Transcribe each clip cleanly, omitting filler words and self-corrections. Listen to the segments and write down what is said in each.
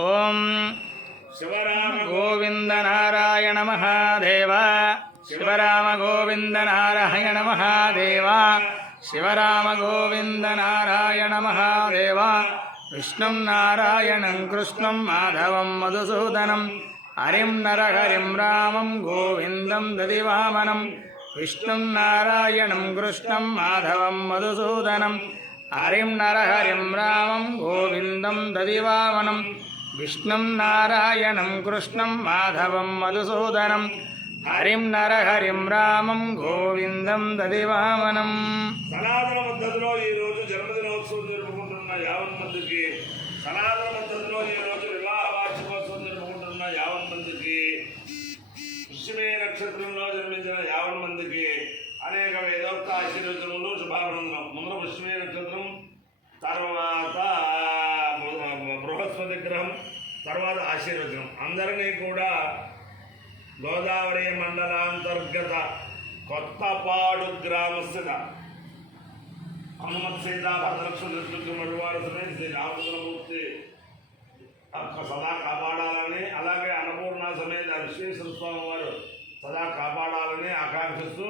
ఓం శివరామ గోవింద నారాయణ మహాదేవ శివరామ గోవింద నారాయణ మహాదేవ శివరామ గోవింద నారాయణ మహాదేవ విష్ణుం నారాయణం కృష్ణం మాధవం మధుసూదనం హరిం నరహరిం రామం గోవిందం దదివామనం విష్ణుం నారాయణం కృష్ణం మాధవం మధుసూదనం హరిం నరహరిం రామం గోవిందం దదివామనం విష్ణుం నారాయణం కృష్ణం మాధవం మధుసూదనం హరిం నరహరిం రామం గోవిందం దదివామనం. సనాతన పద్ధతిలో ఈరోజు జన్మదినోత్సవం జరుపుకుంటున్న 50 మందికి, సనాతన పద్ధతిలో ఈరోజు వివాహ వార్షికోత్సవం జరుపుకుంటున్న 50 మందికి, పుష్యమే నక్షత్రంలో జన్మించిన 50 మందికి అనేక వేదోక్త ఆశీర్వచనములు శుభాభినందనం. ముందు పుష్యమే నక్షత్రం, తర్వాత బృహస్పతి గ్రహం, తర్వాత ఆశీర్వచనం. అందరినీ కూడా గోదావరి మండలాంతర్గత కొత్తపాడు గ్రామస్థిత హనుమత్ సీతా భరతలక్ష్మణ మరువాడు సమేత శ్రీ రామచంద్రమూర్తి సదా కాపాడాలని, అలాగే అన్నపూర్ణ సమేత విశ్వేశ్వర స్వామి వారు సదా కాపాడాలని ఆకాంక్షిస్తూ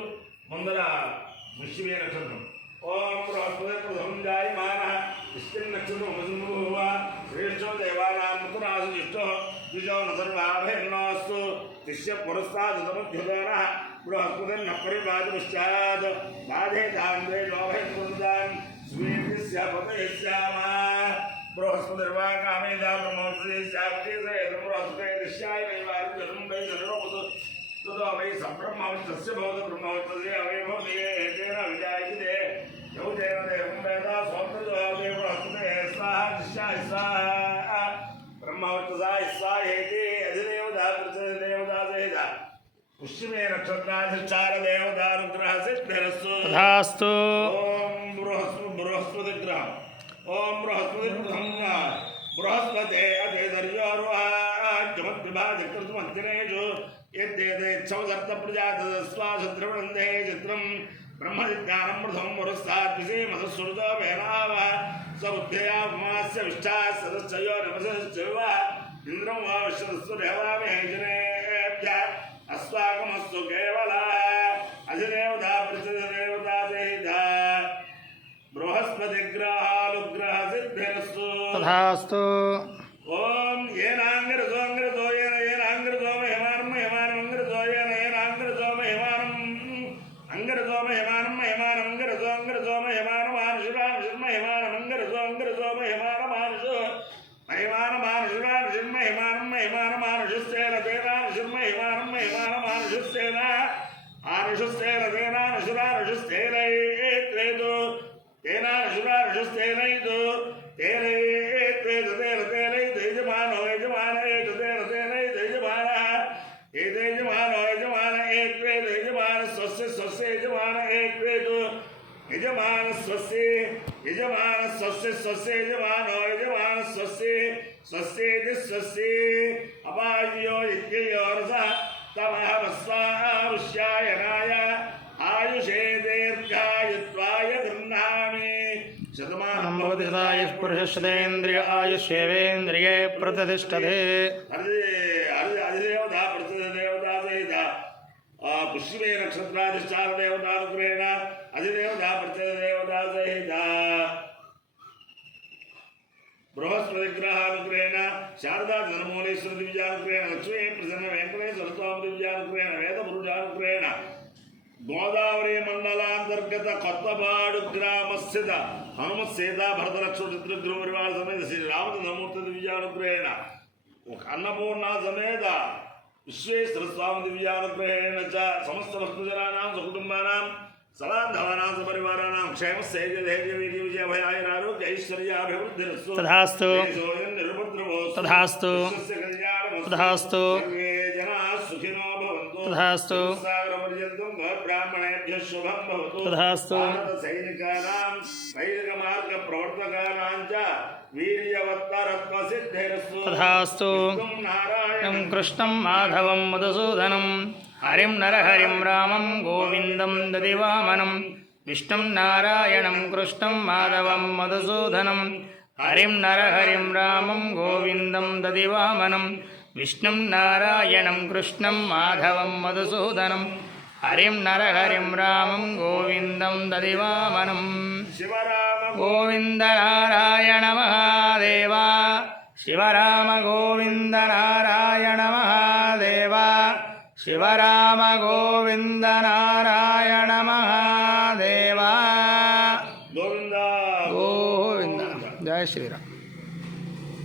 ముందర వృశ్చిమే నక్షత్రం. ఓం బృహస్పతిజాయ మాన విష్ణు నక్షత్రం శ్రేష్ఠో దేవానామృతరాజుష్టో ద్విజో నర్వాభేన్నోస్తు శిష్య పురస్సాదుతమధ్యుదాన బృహస్పతిర్న పరివాజుశ్చాద్ బాధే దాంద్రే లోభేదాన్ స్వీకృత్య పతయస్యామ బృహస్పతిర్వా కామేదా బ్రహ్మోత్సవేశ్యాప్తే బృహస్పతే దృశ్యాయ వైవారి జన్మం వై జనరోపదు ततो वै सम्ब्रह्मवत्सस्य भवति ब्रह्मवत्सस्य अवैभवति एतेन विजायते यौतेन देवं वेद स्वोत्रजोदेव बृहस्पते स्वाहा दिश्याय स्वाहा ब्रह्मवत्साय स्वाहेति अधिदेवता प्रचदेवता पुष्यमे नक्षत्राधिष्ठान देवतानुग्रह सिद्धिरस्तु तथास्तु. ओम बृहस्पति ग्रह ओम बृहस्पति बृहस्पते अधेदर्योर्वाजमद्विभाजकृतमन्त्रिणेषु यद्देदेच्छवदर्थ प्रजातस्वाशद्रवणन्दे चित्रं ब्रह्मजिज्ञानं प्रथमं पुरस्ताद्विषे मधुस्सुरतो वेनाव स्वबुद्धया उमास्य विष्ठाः सदश्चयो नमसश्चैव इन्द्रं वा विश्वस्तु देवामहे जनेभ्यः अस्माकमस्तु केवलः अधिदेवता प्रचदेवता देवता बृहस्पतिग्रहानुग्रह सिद्धिरस्तु तथास्तु. ओम येनांग्रजोंग्रजो येनांग्रजो महिमानं महिमानं अंग्रजो येनांग्रजो महिमानं अंग्रजो महिमानं महिमानं अंग्रजो अंग्रजो महिमानं मानुषुरानुषुर महिमानं अंग्रजो अंग्रजो महिमानं मानुषु महिमानं मानुषुरानुषुर महिमानं महिमानं मानुषुस्तेन तेनानुषुर महिमानं महिमानं मानुषुस्तेन आनुषुस्तेन तेनानुषुरानुषुस्तेन एत्रेदु तेनानुषुरानुषुस्तेनैदु तेने यजमान स्वस्य यजमान स्वस्य स्वस्य यजमानो यजमान स्वस्य स्वस्य स्वस्य अपायो इत्ययोरसः तमः वस्वाहुष्यायनाय आयुषे दीर्घायुत्वाय गृह्णामि शतमानं भवति सदायुः पुरुषस्तेन्द्रिय आयुष्येवेन्द्रिये प्रतिष्ठते. अधिदेवता प्रतिदेवता सहित पुष्यमे नक्षत्राधिष्ठान देवतानुग्रहेण अधिदेवता प्रतिदेवता सहित बृहस्पतिग्रहानुग्रहेण शारदा जन्मूलेश्वर दिव्यानुग्रहेण लक्ष्मी प्रसन्न वेंकटेश्वर स्वामी दिव्यानुग्रहेण वेदपुरुषानुग्रहेण गोदावरी मंडलांतर्गत कोत्तपाडु ग्रामस्थित हनुमत् सीता भरतलक्ष्मण चित्रगृह समेत श्री रामचंद्रमूर्ति दिव्यानुग्रहेण अन्नपूर्णा समेत विश्वेश्वर स्वामी दिव्यानुग्रहेण च समस्त भक्तजनानां सकुटुंबानां सदाधवानां सपरिवाराणां क्षेमस्थैर्यधैर्यवीर्यविजयभयारोग्य ऐश्वर्याभिवृद्धिरस्तु. तथास्तु तथास्तु तथास्तु जनाः सुखिनो भवन्तु. तथास्तु सागरपर्यन्तं ब्राह्मणेभ्यः शुभं भवतु. तथास्तु. भारतसैनिकानां वैदिकमार्गप्रवर्तकानां च वीर्यवत्तरत्वसिद्धिरस्तु. तथास्तु. नारायणं कृष्णं माधवं मधुसूदनं हरिं नरहरिं रामं गोविन्दं ददिवामनं विष्णुं नारायणं कृष्णं माधवं मधुसूदनं హరిం నరహరిం రామం గోవిందం దదివామనం విష్ణుం నారాయణం కృష్ణం మాధవం మధుసూదనం హరిం నరహరిం రామం గోవిందం దదివామనం శివరామ గోవింద నారాయణ మహాదేవ శివరామ గోవింద నారాయణ మహాదేవ శివరామ గోవింద నారాయణ మహాదేవ గోవింద గోవింద జయ శ్రీరామ్.